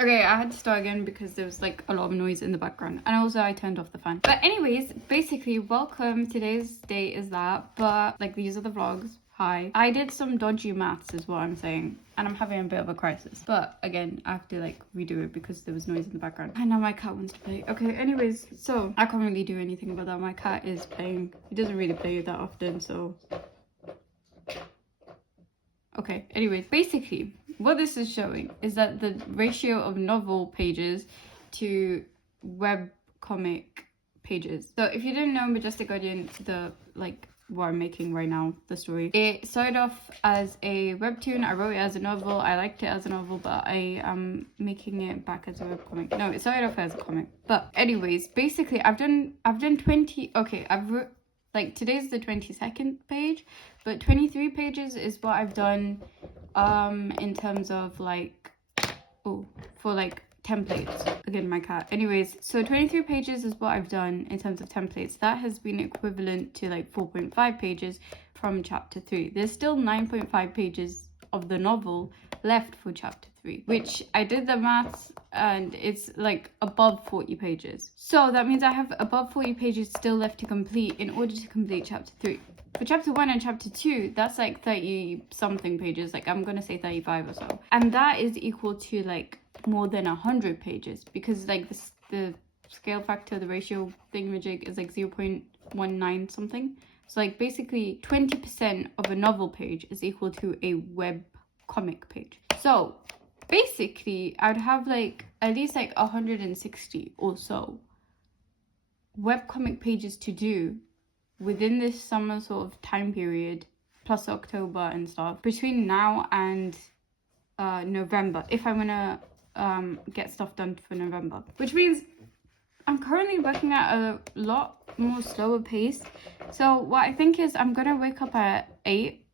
Okay, I had to start again because there was like a lot of noise in the background, and also I turned off the fan. But anyways, basically, welcome. Today's date is that, but like these are the vlogs. Hi. I did some dodgy maths is what I'm saying, and I'm having a bit of a crisis. But again, I have to like redo it because there was noise in the background. And now my cat wants to play. Okay, anyways, so I can't really do anything about that. My cat is playing. He doesn't really play that often, so okay, anyways, basically what this is showing is that the ratio of novel pages to webcomic pages. So if you didn't know Majestic Guardian, the like what I'm making right now, the story, it started off as a webtoon. I wrote it as a novel. I liked it as a novel, but I am making it back as a webcomic. No, it started off as a comic. But anyways, basically I've done 20, okay, like today's the 22nd page, but 23 pages is what I've done in terms of like, oh, for like templates. Again, my cat. Anyways, so 23 pages is what I've done in terms of templates. That has been equivalent to like 4.5 pages from chapter 3. There's still 9.5 pages of the novel left for chapter 3, which I did the maths and it's like above 40 pages. So that means I have above 40 pages still left to complete in order to complete chapter 3. For chapter 1 and chapter 2, that's like 30 something pages, like I'm gonna say 35 or so, and that is equal to like more than 100 pages because like the scale factor, the ratio thingamajig is like 0.19 something. So like basically 20% of a novel page is equal to a web comic page. So basically I'd have like at least like 160 or so webcomic pages to do within this summer sort of time period, plus October and stuff, between now and November, if I'm gonna get stuff done for November, which means I'm currently working at a lot more slower pace. So what I think is I'm gonna wake up at 8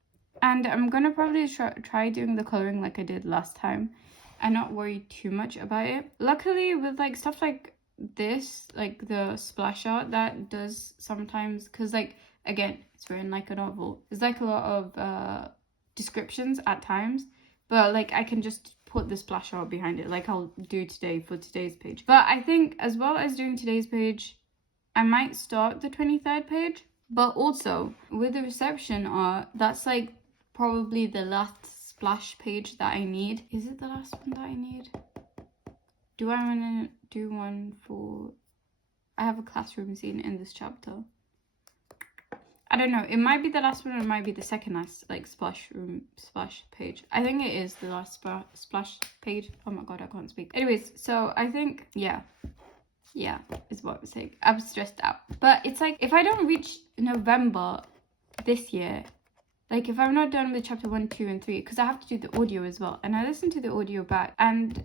and I'm gonna probably try doing the coloring like I did last time and not worry too much about it. Luckily with like stuff like this, like the splash art, that does sometimes, because like again it's written like a novel, there's like a lot of descriptions at times, but like I can just put the splash art behind it like I'll do today for today's page. But I think as well as doing today's page, I might start the 23rd page. But also with the reception art, that's like probably the last splash page that I need. Is it the last one that I need? Do I want to do one for... I have a classroom scene in this chapter. I don't know. It might be the last one or it might be the second last, like, splash page. I think it is the last splash page. Oh my god, I can't speak. Anyways, so I think, yeah, is what I'm saying. I'm stressed out. But it's like, if I don't reach November this year, like if I'm not done with chapter 1, 2, and 3, because I have to do the audio as well. And I listened to the audio back and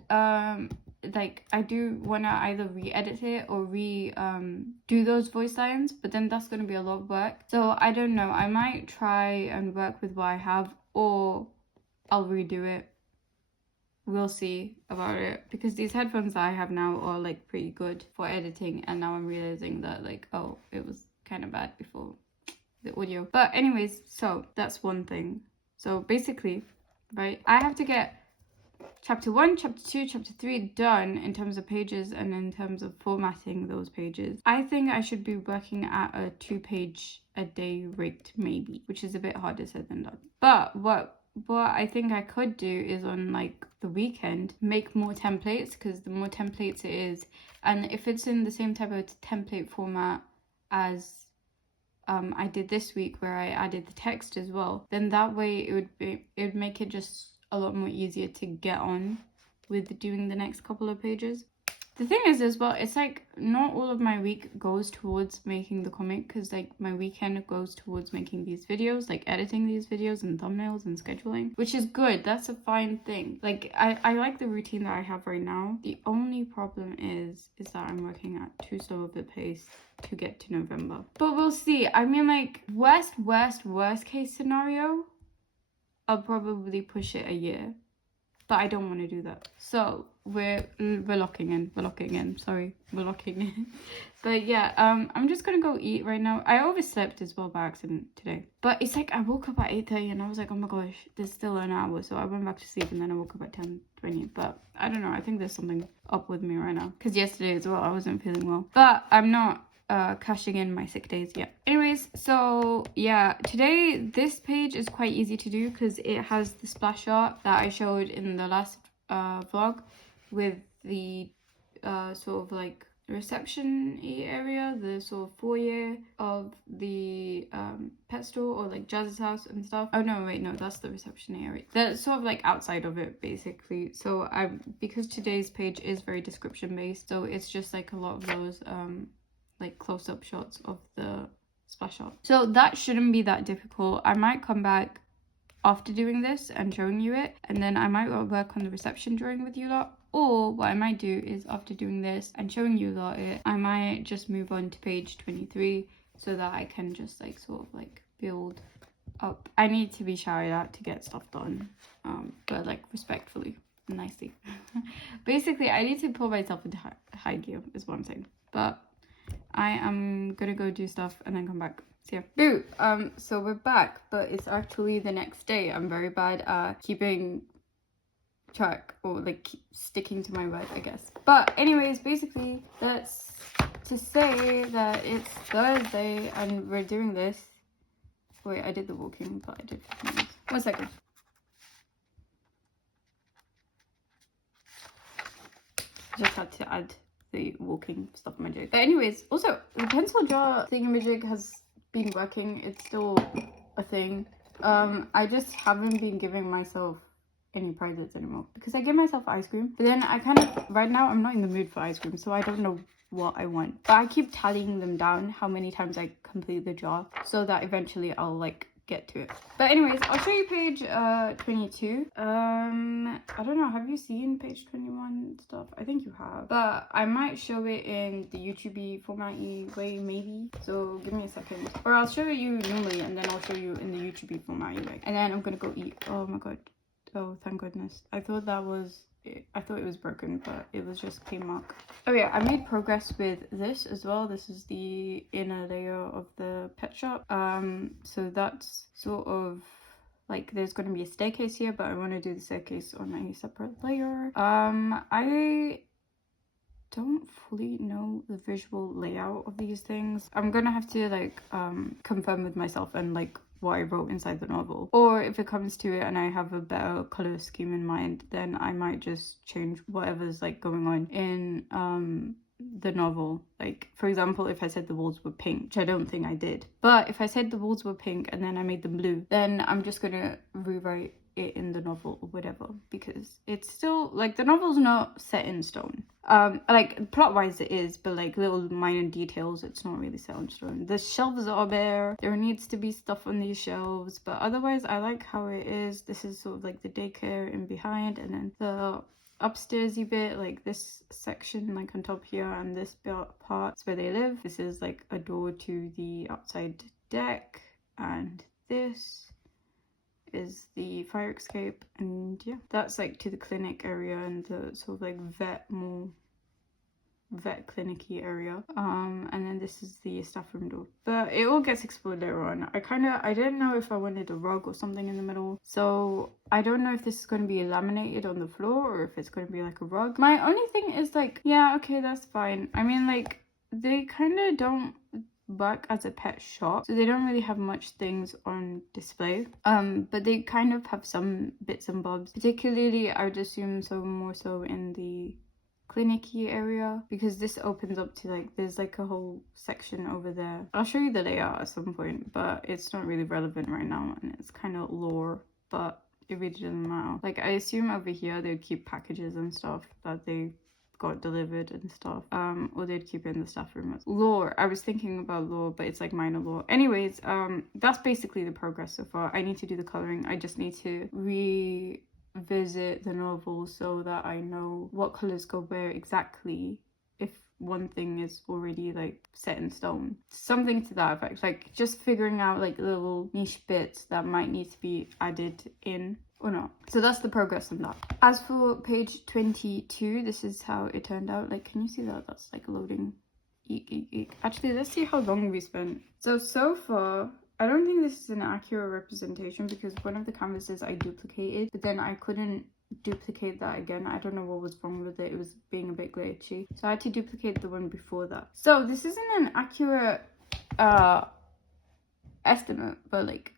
like I do want to either re-edit it or do those voice lines, but then that's going to be a lot of work. So I don't know, I might try and work with what I have, or I'll redo it. We'll see about it, because these headphones that I have now are like pretty good for editing, and now I'm realizing that like, oh, it was kind of bad before the audio. But anyways, so that's one thing. So basically, right, I have to get chapter 1, chapter 2, chapter 3 done in terms of pages and in terms of formatting those pages. I think I should be working at a 2-page a day rate maybe, which is a bit harder said than done. But what I think I could do is on like the weekend make more templates, because the more templates it is, and if it's in the same type of template format as I did this week where I added the text as well, then that way it would make it just a lot more easier to get on with doing the next couple of pages. The thing is as well, it's like not all of my week goes towards making the comic, because like my weekend goes towards making these videos, like editing these videos and thumbnails and scheduling, which is good. That's a fine thing. Like I like the routine that I have right now. The only problem is that I'm working at too slow of a pace to get to November. But we'll see. I mean, like worst case scenario, I'll probably push it a year, but I don't want to do that. So we're locking in, sorry, we're locking in. But yeah, I'm just gonna go eat right now. I overslept as well by accident today, but it's like I woke up at 8:30 and I was like, oh my gosh, there's still an hour. So I went back to sleep and then I woke up at 10:20. But I don't know, I think there's something up with me right now, because yesterday as well I wasn't feeling well, but I'm not cashing in my sick days yet. Anyways, so yeah, today this page is quite easy to do because it has the splash art that I showed in the last vlog, with the sort of like reception area, the sort of foyer of the pet store, or like Jazz's house and stuff. Oh no, wait, no, that's the reception area. The sort of like outside of it basically. So because today's page is very description based, so it's just like a lot of those like close-up shots of the splash art. So that shouldn't be that difficult. I might come back after doing this and showing you it, and then I might work on the reception drawing with you lot. Or what I might do is, after doing this and showing you lot it, I might just move on to page 23 so that I can just like sort of like build up. I need to be shouted at to get stuff done, but like respectfully, nicely. Basically, I need to pull myself into high gear is what I'm saying. But I am gonna go do stuff and then come back. See ya. Boo! So we're back, but it's actually the next day. I'm very bad at keeping track, or like sticking to my word, I guess. But anyways, basically that's to say that it's Thursday and we're doing this. Wait, I did the walking, but I did 15 minutes. 1 second. Just had to add the walking stuff in my jig. But anyways, also the pencil jar thingamajig has been working. It's still a thing. I just haven't been giving myself any prizes anymore, because I give myself ice cream, but then I kind of, right now I'm not in the mood for ice cream, so I don't know what I want. But I keep tallying them down, how many times I complete the jar, so that eventually I'll like get to it. But anyways, I'll show you page 22. I don't know, have you seen page 21 stuff? I think you have, but I might show it in the YouTube format-y way, maybe. So give me a second, or I'll show you normally and then I'll show you in the YouTube format-y way, and then I'm gonna go eat. Oh my god, oh thank goodness. I thought it was broken, but it was just clean mark. Oh yeah, I made progress with this as well. This is the inner layer of the pet shop. So that's sort of like, there's going to be a staircase here, but I want to do the staircase on a separate layer. I don't fully know the visual layout of these things. I'm gonna have to like confirm with myself and like what I wrote inside the novel, or if it comes to it and I have a better color scheme in mind, then I might just change whatever's like going on in the novel. Like for example, if I said the walls were pink, which I don't think I did, but if I said the walls were pink and then I made them blue, then I'm just gonna rewrite it in the novel or whatever, because it's still like, the novel's not set in stone. Like plot wise it is, but like little minor details, it's not really set in stone. The shelves are bare, there needs to be stuff on these shelves, but otherwise I like how it is. This is sort of like the daycare in behind, and then the upstairsy bit, like this section like on top here, and this part's where they live. This is like a door to the outside deck, and this is the fire escape, and yeah, that's like to the clinic area and the sort of like more vet clinic-y area. And then this is the staff room door, but it all gets explored later on. I didn't know if I wanted a rug or something in the middle, so I don't know if this is going to be laminated on the floor or if it's going to be like a rug. My only thing is like, yeah, okay, that's fine. I mean, like, they kind of don't work as a pet shop, so they don't really have much things on display, but they kind of have some bits and bobs, particularly I would assume so more so in the clinic-y area, because this opens up to like, there's like a whole section over there. I'll show you the layout at some point, but it's not really relevant right now, and it's kind of lore, but it really doesn't matter. Like I assume over here they'd keep packages and stuff that they got delivered and stuff, or they'd keep it in the staff room. Lore, I was thinking about lore, but it's like minor lore. Anyways, that's basically the progress so far. I need to do the coloring. I just need to revisit the novel so that I know what colors go where exactly, if one thing is already like set in stone, something to that effect. Like just figuring out like little niche bits that might need to be added in, or not. So that's the progress on that. As for page 22, this is how it turned out. Like, can you see that? That's like loading. Eek, eek, eek. Actually, let's see how long we spent. So far, I don't think this is an accurate representation because one of the canvases I duplicated, but then I couldn't duplicate that again. I don't know what was wrong with it. It was being a bit glitchy. So I had to duplicate the one before that. So this isn't an accurate estimate, but like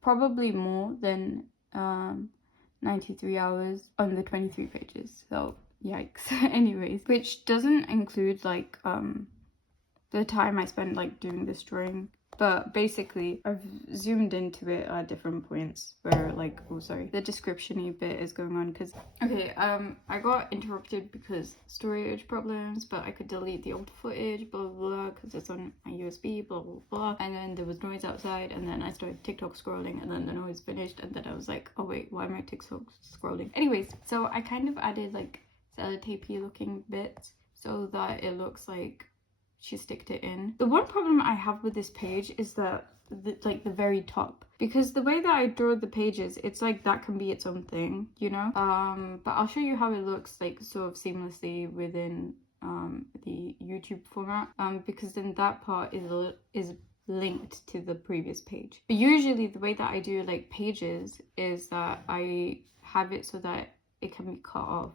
probably more than 93 hours on the 23 pages. So yikes. Anyways, which doesn't include like the time I spent like doing this drawing, but basically I've zoomed into it at different points where like, oh sorry, the description-y bit is going on because okay, I got interrupted because storage problems, but I could delete the old footage, blah blah blah, because it's on my USB, blah blah blah, and then there was noise outside, and then I started TikTok scrolling, and then the noise finished, and then I was like, oh wait, why am I TikTok scrolling? Anyways, so I kind of added like sellotapey looking bits so that it looks like she sticked it in. The one problem I have with this page is that the very top, because the way that I draw the pages, it's like that can be its own thing, you know. But I'll show you how it looks like sort of seamlessly within the YouTube format, because then that part is linked to the previous page. But usually the way that I do like pages is that I have it so that it can be cut off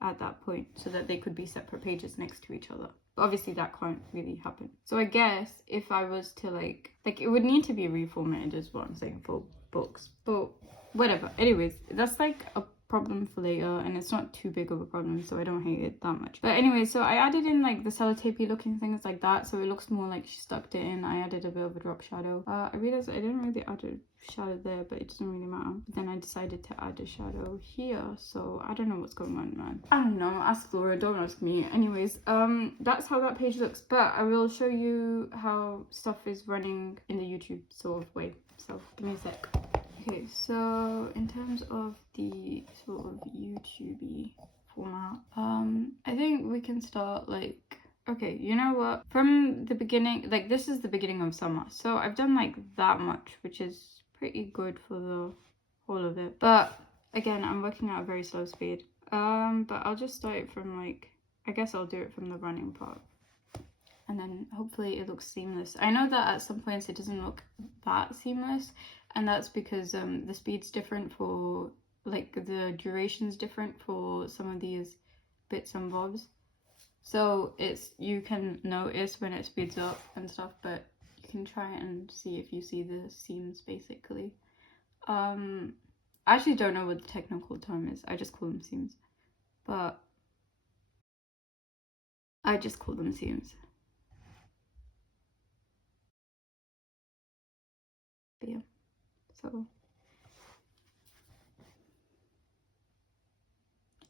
at that point so that they could be separate pages next to each other. But obviously that can't really happen. So I guess if I was to like it would need to be reformatted is what I'm saying for books, but whatever. Anyways, that's like a problem for later, and it's not too big of a problem, so I don't hate it that much. But anyway, so I added in like the sellotapey looking things like that, so it looks more like she stuck it in. I added a bit of a drop shadow. I realized I didn't really add a shadow there, but it doesn't really matter. But then I decided to add a shadow here, so I don't know what's going on, man. I don't know, ask Laura, don't ask me. Anyways, that's how that page looks, but I will show you how stuff is running in the YouTube sort of way, so give me a sec. Okay, so in terms of the sort of YouTube-y format, I think we can start like, okay, you know what? From the beginning, like this is the beginning of summer, so I've done like that much, which is pretty good for the whole of it. But again, I'm working at a very slow speed. But I'll just start it from like, I guess I'll do it from the running part. And then hopefully it looks seamless. I know that at some points it doesn't look that seamless, and that's because the speed's different for, like the duration's different for some of these bits and bobs. So you can notice when it speeds up and stuff, but you can try and see if you see the seams basically. I actually don't know what the technical term is. I just call them seams. But I just call them seams. But yeah, so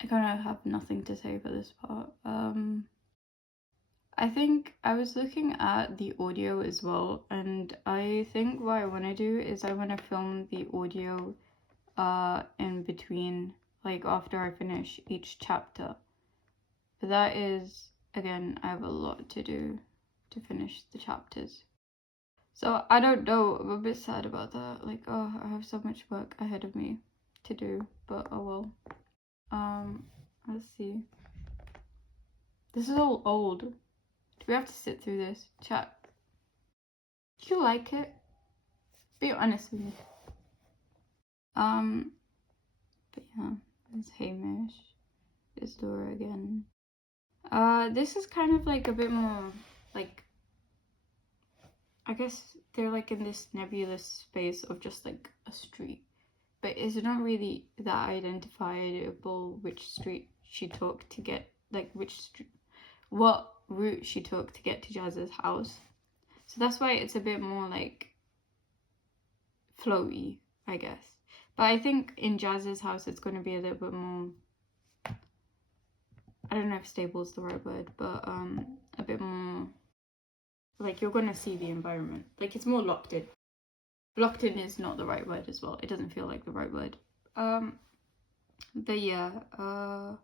I kind of have nothing to say for this part. I think I was looking at the audio as well, and I think what I want to do is I want to film the audio in between, like after I finish each chapter. But that is, again, I have a lot to do to finish the chapters. So I don't know, I'm a bit sad about that. Like, oh, I have so much work ahead of me to do, but oh well. Let's see. This is all old. Do we have to sit through this? Chat. Do you like it? Be honest with me. But yeah, there's Hamish. There's Laura again. This is kind of like a bit more like, I guess they're like in this nebulous space of just like a street, but it's not really that identifiable which street she took to get, like what route she took to get to Jazz's house. So that's why it's a bit more like floaty, I guess. But I think in Jazz's house it's going to be a little bit more, I don't know if stable is the right word, but a bit more like you're going to see the environment. Like it's more locked in. Locked in is not the right word as well. It doesn't feel like the right word. But yeah, I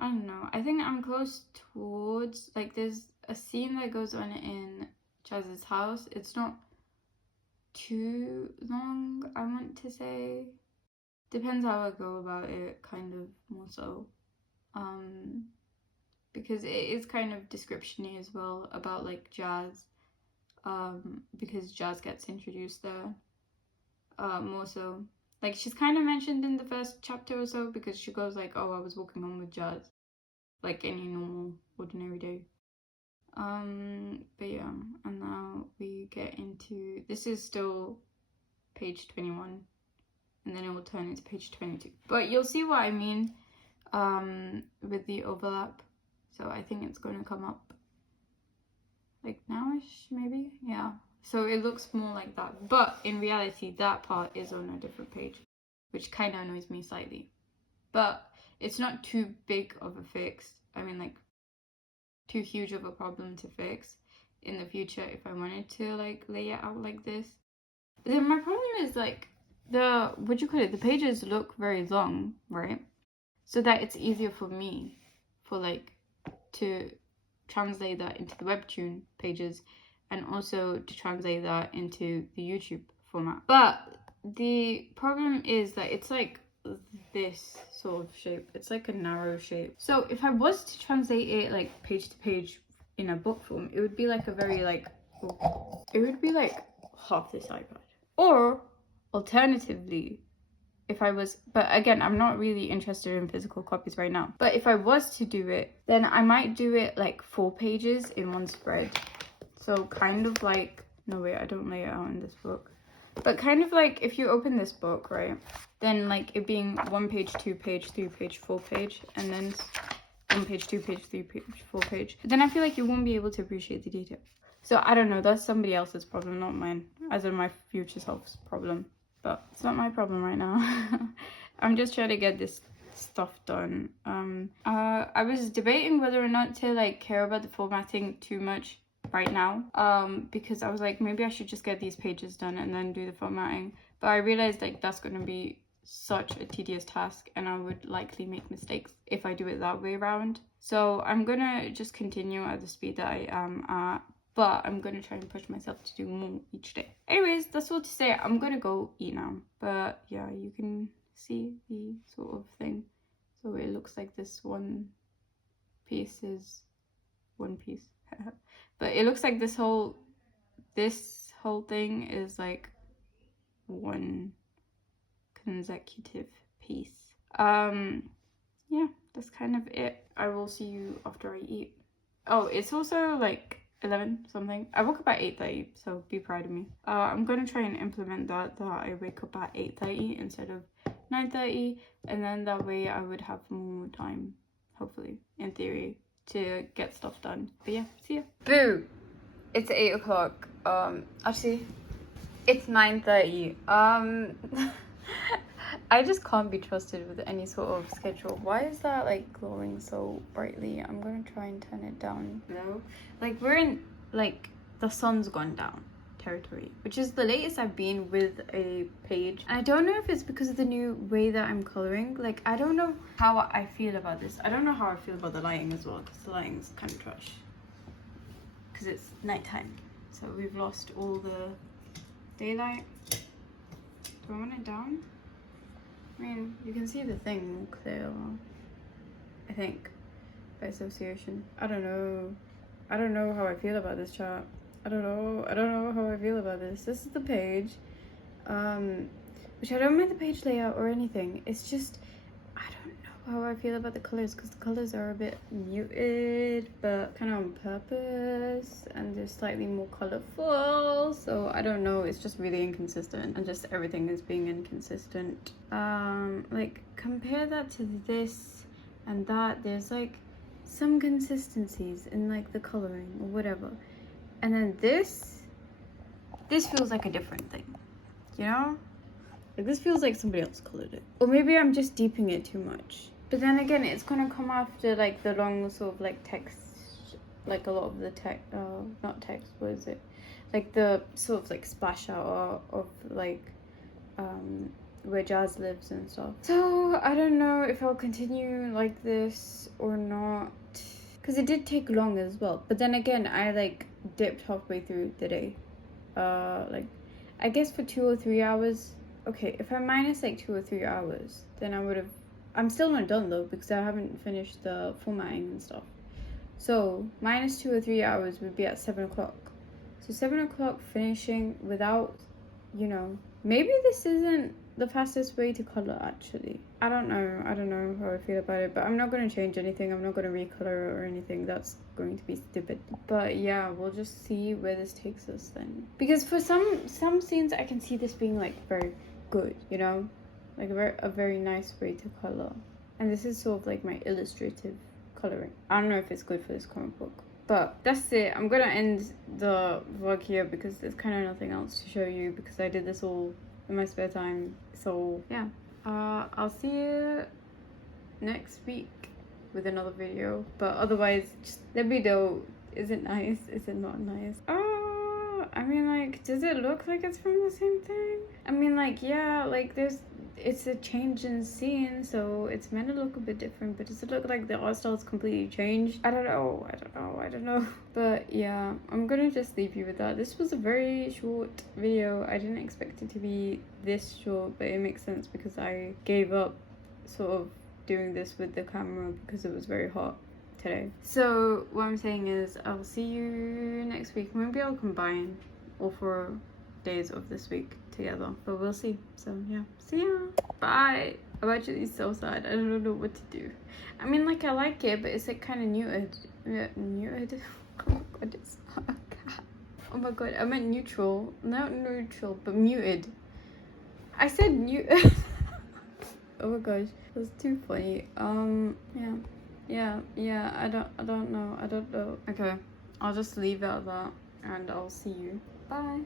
don't know. I think I'm close towards, like there's a scene that goes on in Jazz's house. It's not too long, I want to say. Depends how I go about it, kind of, more so. Because it is kind of description-y as well about like Jazz, because Jazz gets introduced there, more so. Like, she's kind of mentioned in the first chapter or so, because she goes like, oh, I was walking home with Jazz, like any normal, ordinary day. But yeah, and now we get into, this is still page 21, and then it will turn into page 22. But you'll see what I mean, with the overlap. So I think it's going to come up like nowish, maybe, yeah. So it looks more like that, but in reality that part is on a different page, which kind of annoys me slightly. But it's not too big of a fix, I mean like too huge of a problem to fix in the future if I wanted to like lay it out like this. But then my problem is like the, the pages look very long, right? So that it's easier for me for like to translate that into the webtoon pages, and also to translate that into the YouTube format. But the problem is that it's like this sort of shape. It's like a narrow shape. So if I was to translate it like page to page in a book form, it would be like a very like, it would be like half this iPad. Or alternatively, if I was, but again, I'm not really interested in physical copies right now. But if I was to do it, then I might do it like 4 pages in one spread. So kind of like, no wait, I don't lay it out in this book. But kind of like if you open this book, right? Then like it being 1 page, 2 page, 3 page, 4 page, and then 1 page, 2 page, 3 page, 4 page. But then I feel like you won't be able to appreciate the detail. So I don't know, that's somebody else's problem, not mine. As in my future self's problem. But it's not my problem right now. I'm just trying to get this stuff done. I was debating whether or not to like care about the formatting too much right now, because I was like, maybe I should just get these pages done and then do the formatting. But I realized like that's going to be such a tedious task, and I would likely make mistakes if I do it that way around. So I'm gonna just continue at the speed that I am at, but I'm gonna try and push myself to do more each day. Anyways, that's all to say. I'm gonna go eat now. But yeah, you can see the sort of thing. So it looks like this one piece is one piece. But it looks like this whole thing is like one consecutive piece. Yeah, that's kind of it. I will see you after I eat. Oh, it's also like 11 something. I woke up at 8:30, so be proud of me. I'm gonna try and implement that I wake up at 8:30 instead of 9:30, and then that way I would have more time, hopefully, in theory, to get stuff done. But yeah, see ya. Boo! It's 8 o'clock. Actually, it's 9:30. I just can't be trusted with any sort of schedule. Why is that like glowing so brightly? I'm gonna try and turn it down low. Like we're in like the sun's gone down territory, which is the latest I've been with a page. And I don't know if it's because of the new way that I'm coloring. Like I don't know how I feel about this. I don't know how I feel about the lighting as well, because the lighting's kind of trash. Because it's nighttime, so we've lost all the daylight. Do I want it down? I mean, you can see the thing more clear, I think, by association. I don't know. I don't know how I feel about this chart. I don't know how I feel about this. This is the page, which I don't mind the page layout or anything. It's just, I don't know how I feel about the colors, because the colors are a bit muted, but kind of on purpose, and they're slightly more colorful. So I don't know, it's just really inconsistent, and just everything is being inconsistent. Like compare that to this and that, there's like some consistencies in like the coloring or whatever, and then this feels like a different thing, you know? Like this feels like somebody else colored it, or maybe I'm just deeping it too much. But then again, it's gonna come after like the long sort of like text, like a lot of the text, not text, what is it, like the sort of like splash out of like where Jazz lives and stuff. So I don't know if I'll continue like this or not, because it did take long as well. But then again, I like dipped halfway through the day, like I guess for 2 or 3 hours. Okay, if I minus like 2 or 3 hours, then I would have. I'm still not done though because I haven't finished the formatting and stuff. So minus 2 or 3 hours would be at 7 o'clock. So 7 o'clock finishing without, you know, maybe this isn't the fastest way to color actually. I don't know how I feel about it, but I'm not going to change anything. I'm not going to recolor or anything. That's going to be stupid. But yeah, we'll just see where this takes us then. Because for some scenes I can see this being like very good, you know, like a very nice way to color. And this is sort of like my illustrative coloring. I don't know if it's good for this comic book. But that's it. I'm gonna end the vlog here because there's kind of nothing else to show you because I did this all in my spare time. So yeah, I'll see you next week with another video. But otherwise, just let me know, is it nice? Is it not nice? I mean, like, does it look like it's from the same thing? I mean, like, yeah, like it's a change in scene, so it's meant to look a bit different, but does it look like the art style's completely changed? I don't know. But yeah, I'm gonna just leave you with that. This was a very short video. I didn't expect it to be this short, but it makes sense because I gave up sort of doing this with the camera because it was very hot today. So what I'm saying is I'll see you next week. Maybe I'll combine all 4 days of this week together, but we'll see. So yeah, see ya, bye. I'm actually so sad. I don't know what to do. I mean, like, I like it, but it's like kind of muted. Muted. Oh my god, it's not a cat. Oh my god, I meant neutral, not neutral, but muted. I said mute. Oh my gosh, that's too funny. Yeah, I don't know. Okay, I'll just leave it at that and I'll see you. Bye.